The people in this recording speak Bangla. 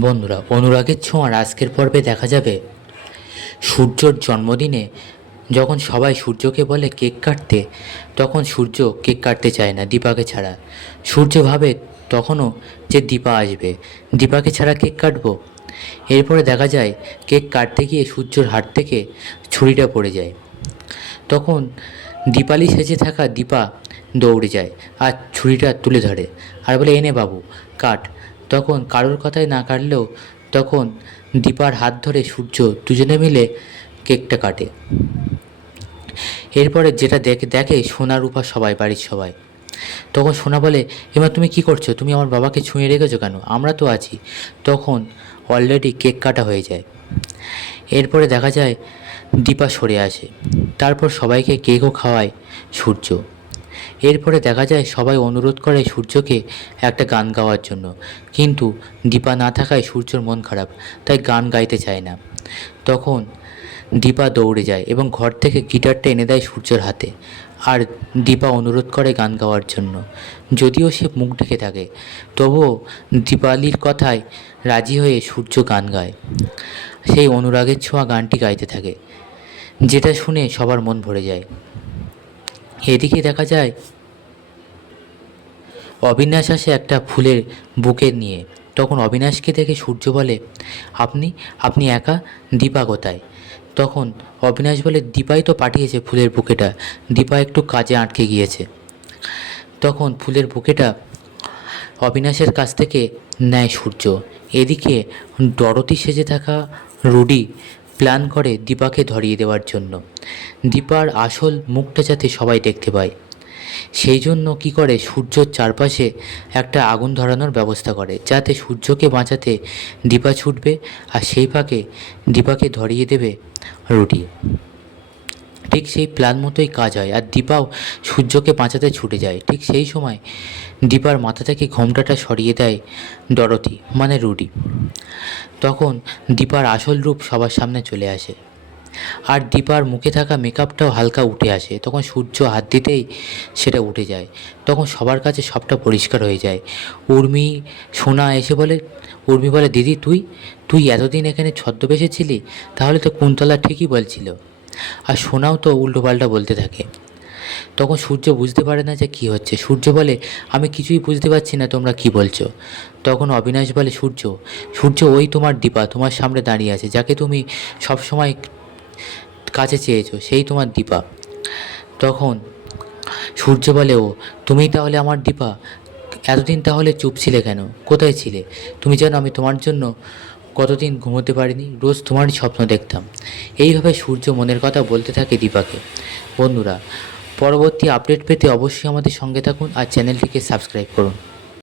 বন্ধুরা, অনুরাগের ছোঁয়ার আজকের পর্বে দেখা যাবে সূর্যর জন্মদিনে যখন সবাই সূর্যকে বলে কেক কাটতে, তখন সূর্য কেক কাটতে চায় না দীপাকে ছাড়া। সূর্য ভাবে তখনও যে দীপা আসবে, দীপাকে ছাড়া কেক কাটবো। এরপরে দেখা যায় কেক কাটতে গিয়ে সূর্যর হাত থেকে ছুরিটা পড়ে যায়। তখন দীপালি সেজে থাকা দীপা দৌড়ে যায় আর ছুরিটা তুলে ধরে আর বলে, এনে বাবু কাট। তখন কারোর কথায় না কাটলেও তখন দীপার হাত ধরে সূর্য দুজনে মিলে কেকটা কাটে। এরপরে যেটা দেখে সোনা রূপা সবাই, বাড়ির সবাই। তখন সোনা বলে, এবার তুমি কি করছো? তুমি আমার বাবাকে ছুঁয়ে রেখেছো কেন? আমরা তো আছি। তখন অলরেডি কেক কাটা হয়ে যায়। এরপরে দেখা যায় দীপা সরে আসে, তারপর সবাইকে কেকও খাওয়ায় সূর্য। এরপরে দেখা যায় সবাই অনুরোধ করে সূর্যকে একটা গান গাওয়ার জন্য, কিন্তু দীপা না থাকায় সূর্যর মন খারাপ, তাই গান গাইতে চায় না। তখন দীপা দৌড়ে যায় এবং ঘর থেকে গিটারটা এনে দেয় সূর্যর হাতে, আর দীপা অনুরোধ করে গান গাওয়ার জন্য। যদিও সে মুখ ঢেকে থাকে, তবুও দীপালির কথায় রাজি হয়ে সূর্য গান গায়। সেই অনুরাগের ছোঁয়া গানটি গাইতে থাকে, যেটা শুনে সবার মন ভরে যায়। এদিকে দেখা যায় অবিনাশ আসে একটা ফুলের বুকে নিয়ে। তখন অবিনাশকে দেখে সূর্য বলে, আপনি আপনি একা? দীপা কোথায়? তখন অবিনাশ বলে, দীপাই তো পাঠিয়েছে ফুলের বুকেটা, দীপা একটু কাজে আটকে গিয়েছে। তখন ফুলের বুকেটা অবিনাশের কাছ থেকে নেয় সূর্য। এদিকে ডরতি সেজে থাকা রুডি প্ল্যান করে দীপাকে ধরিয়ে দেওয়ার জন্য, দীপার আসল মুখটা যাতে সবাই দেখতে পায়। সেই জন্য কী করে, সূর্যর চারপাশে একটা আগুন ধরানোর ব্যবস্থা করে, যাতে সূর্যকে বাঁচাতে দীপা ছুটবে আর সেই ফাঁকে দীপাকে ধরিয়ে দেবে রুডি। ঠিক সেই প্ল্যান মতোই কাজ হয় আর দীপাও সূর্যকে বাঁচাতে ছুটে যায়। ঠিক সেই সময় দীপার মাথা থেকে ঘোমটাটা সরিয়ে দেয় ডরথি, মানে রুডি। তখন দীপার আসল রূপ সবার সামনে চলে আসে আর দীপার মুখে থাকা মেকআপটাও হালকা উঠে আসে। তখন সূর্য হাত দিতেই সেটা উঠে যায়। তখন সবার কাছে সবটা পরিষ্কার হয়ে যায়। উর্মি সোনা এসে বলে, উর্মি বলে, দিদি তুই তুই এতদিন এখানে ছদ্মবেশে ছিলি? তাহলে তো কুন্তলা ঠিকই বলছিল। আর সোনাও তো উল্টোপাল্টা বলতে থাকে। তখন সূর্য বুঝতে পারে না যে কী হচ্ছে। সূর্য বলে, আমি কিছুই বুঝতে পারছি না, তোমরা কি বলছো? তখন অবিনাশ বলে, সূর্য সূর্য ওই তোমার দীপা তোমার সামনে দাঁড়িয়ে আছে, যাকে তুমি সবসময় কাছে চেয়েছো, সেই তোমার দীপা। তখন সূর্য বলে, ও তুমিই তাহলে আমার দীপা? এতদিন তাহলে চুপ ছিলে কেন? কোথায় ছিলে? তুমি জানো আমি তোমার জন্য কতদিন ঘুমোতে পারিনি, রোজ তোমারই স্বপ্ন দেখতাম। এইভাবে সূর্য মনের কথা বলতে থাকে দীপাকে। বন্ধুরা, পরবর্তী আপডেট পেতে অবশ্যই আমাদের সঙ্গে থাকুন আর চ্যানেলটিকে সাবস্ক্রাইব করুন।